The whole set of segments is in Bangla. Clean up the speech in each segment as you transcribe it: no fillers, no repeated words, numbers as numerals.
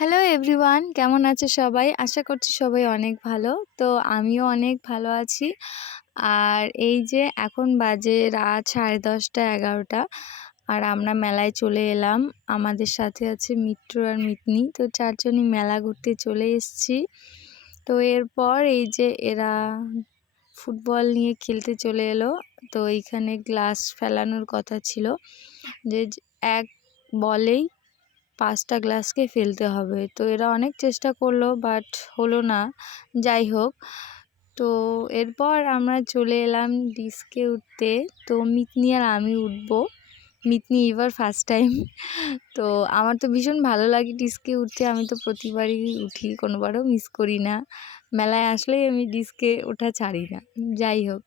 হ্যালো এভরিওয়ান, কেমন আছে সবাই? আশা করছি সবাই অনেক ভালো। তো আমিও অনেক ভালো আছি। আর এই যে এখন বাজে রাত 10:30 11টা, আর আমরা মেলায় চলে এলাম। আমাদের সাথে আছে মিত্র আর মিতনি। তো চারজনই মেলা ঘুরতে চলে এসেছি। তো এরপর এই যে এরা ফুটবল নিয়ে খেলতে চলে এলো। তো এইখানে গ্লাস ফেলানোর কথা ছিল, যে এক বলেই 5টা গ্লাসকে ফেলতে হবে। তো এরা অনেক চেষ্টা করলো, বাট হলো না। যাই হোক, তো এরপর আমরা চলে এলাম ডিস্কে উঠতে। তো মিতনি আর আমি উঠবো। মিতনি এবার ফার্স্ট টাইম। তো আমার তো ভীষণ ভালো লাগে ডিস্কে উঠতে। আমি তো প্রতিবারই উঠি, কোনোবারও মিস করি না। মেলায় আসলেই আমি ডিস্কে ওঠা ছাড়ি না। যাই হোক,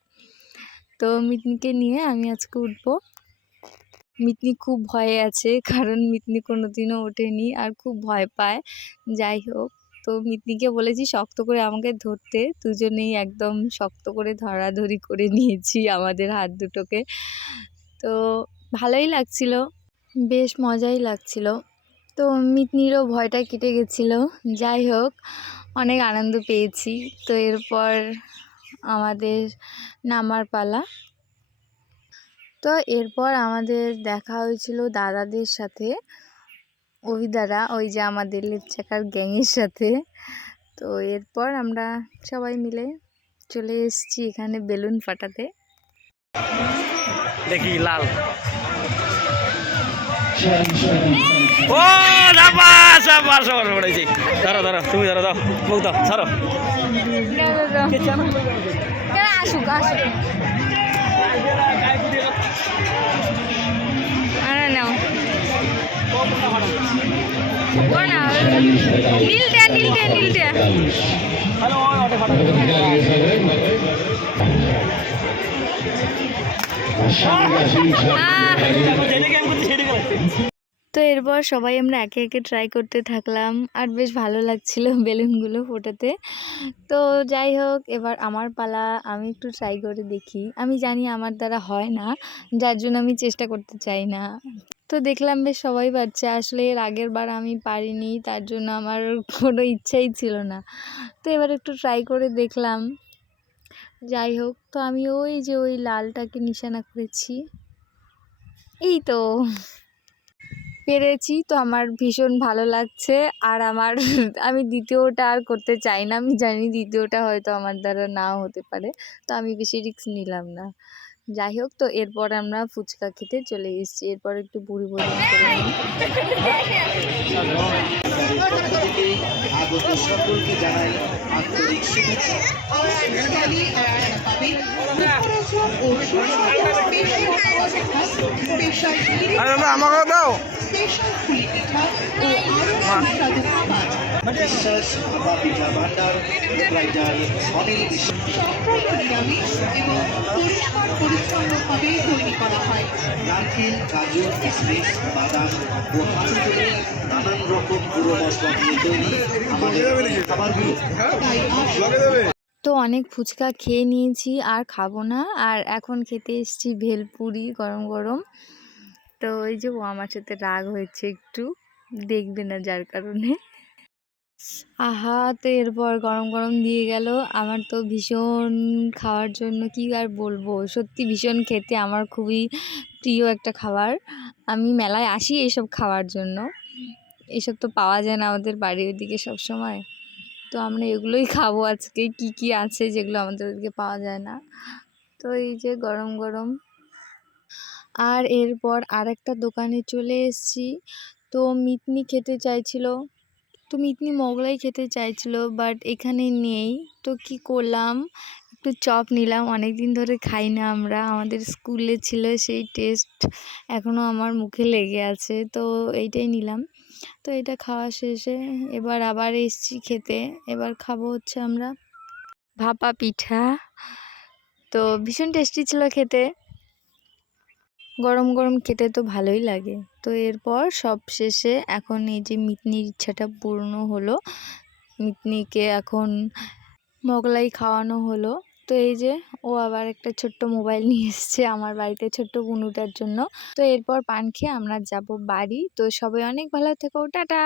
তো মিতনিকে নিয়ে আমি আজকে উঠবো। মিতনি খুব ভয়ে আছে, কারণ মিতনি কোনোদিনও ওঠেনি আর খুব ভয় পায়। যাই হোক, তো মিতনিকে বলেছি শক্ত করে আমাকে ধরতে। দুজনেই একদম শক্ত করে ধরাধরি করে নিয়েছি আমাদের হাত দুটোকে। তো ভালোই লাগছিল, বেশ মজাই লাগছিল। তো মিতনিরও ভয়টা কেটে গেছিলো। যাই হোক, অনেক আনন্দ পেয়েছি। তো এরপর আমাদের নামার পালা। তো এরপর আমাদের দেখা হয়েছিল দাদাদের সাথে, অভিদারা, ওই যে আমাদের লেপচাকার গ্যাংয়ের সাথে। তো এরপর আমরা সবাই মিলে চলে এসেছি এখানে বেলুন ফাটাতে। দেখি লাল ও সাবাস সাবাস সাবাস পড়েছি। ধরো ধরো, তুমি ধরো, দাও মুখ দাও, ধরো। আসুক আসুক, নাও নীলটা নীলটা নীলটা। তো এরপর সবাই আমরা একে একে ট্রাই করতে থাকলাম, আর বেশ ভালো লাগছিল বেলুনগুলো ফোটাতে। তো যাই হোক, এবার আমার পালা। আমি একটু ট্রাই করে দেখি। আমি জানি আমার দ্বারা হয় না, যার জন্য আমি চেষ্টা করতে চাই না। তো দেখলাম বেশ সবাই পারছে। আসলে এর আগের বার আমি পারিনি, তার জন্য আমার কোনো ইচ্ছাই ছিল না। তো এবার একটু ট্রাই করে দেখলাম। যাই হোক, তো আমি ওই যে ওই লালটাকে নিশানা করেছি, এই তো পেরেছি। তো আমার ভীষণ ভালো লাগছে। আর আমি দ্বিতীয়টা আর করতে চাই না। আমি জানি দ্বিতীয়টা হয়তো আমার দ্বারা নাও হতে পারে, তো আমি বেশি রিস্ক নিলাম না। যাই হোক, তো এরপর আমরা ফুচকা খেতে চলে এসেছি। এরপর একটু বুড়ি ভোজন করে নিই। সকলকে জানাই আন্তরিক শুভেচ্ছা। আমাকে দাও। বিশ্বাস বা পিঠা ভান্ডার প্রোপ্রাইটার অনিল বিশ্বাস নিরামিষ এবং পরিষ্কার পরিচ্ছন্নভাবে তৈরি করা হয়। নারকেল, কাজু, কিশমিশ, বাদাম ও হাঁচু তৈরি নানান রকম গুঁড়ো মশলা দিয়ে তৈরি আমাদের খাবারগুলো। তো অনেক ফুচকা খেয়ে নিয়েছি, আর খাবো না। আর এখন খেতে এসেছি ভেলপুরি গরম গরম। তো ওই যে ও আমার সাথে রাগ হয়েছে একটু, দেখবে না যার কারণে। আহা, তো এরপর গরম গরম দিয়ে গেল। আমার তো ভীষণ খাওয়ার জন্য কি আর বলবো, সত্যি ভীষণ খেতে আমার খুবই প্রিয় একটা খাবার। আমি মেলায় আসি এইসব খাওয়ার জন্য। এসব তো পাওয়া যায় না আমাদের বাড়ির ওদিকে সব সময়। তো আমরা এগুলোই খাবো আজকে। কি কি আছে যেগুলো আমাদের ওদিকে পাওয়া যায় না। তো এই যে গরম গরম। আর এরপর আরেকটা দোকানে চলে এসেছি। তো মিতনি খেতে চাইছিল, তো মিতনি মোগলাই খেতে চাইছিল, বাট এখানে নেই। তো কি করলাম, একটু চপ নিলাম। অনেক দিন ধরে খাই না আমরা, আমাদের স্কুলে ছিল সেই টেস্ট এখনও আমার মুখে লেগে আছে। তো এইটাই নিলাম। তো এটা খাওয়া শেষে এবার আবার এসছি খেতে। এবার খাবো হচ্ছে আমরা ভাপা পিঠা। তো ভীষণ টেস্টি ছিল খেতে, গরম গরম খেতে তো ভালোই লাগে। তো এরপর সব শেষে এখন এই যে মিতনির ইচ্ছাটা পূর্ণ হলো। মিতনিকে এখন মোগলাই খাওয়ানো হলো। তো এই যে ও আবার একটা ছোট্ট মোবাইল নিয়ে এসছে আমার বাড়িতে ছোট্ট বুনুটার জন্য। তো এরপর পান খেয়ে আমরা যাব বাড়ি। তো সবাই অনেক ভালো থেকো, টাটা।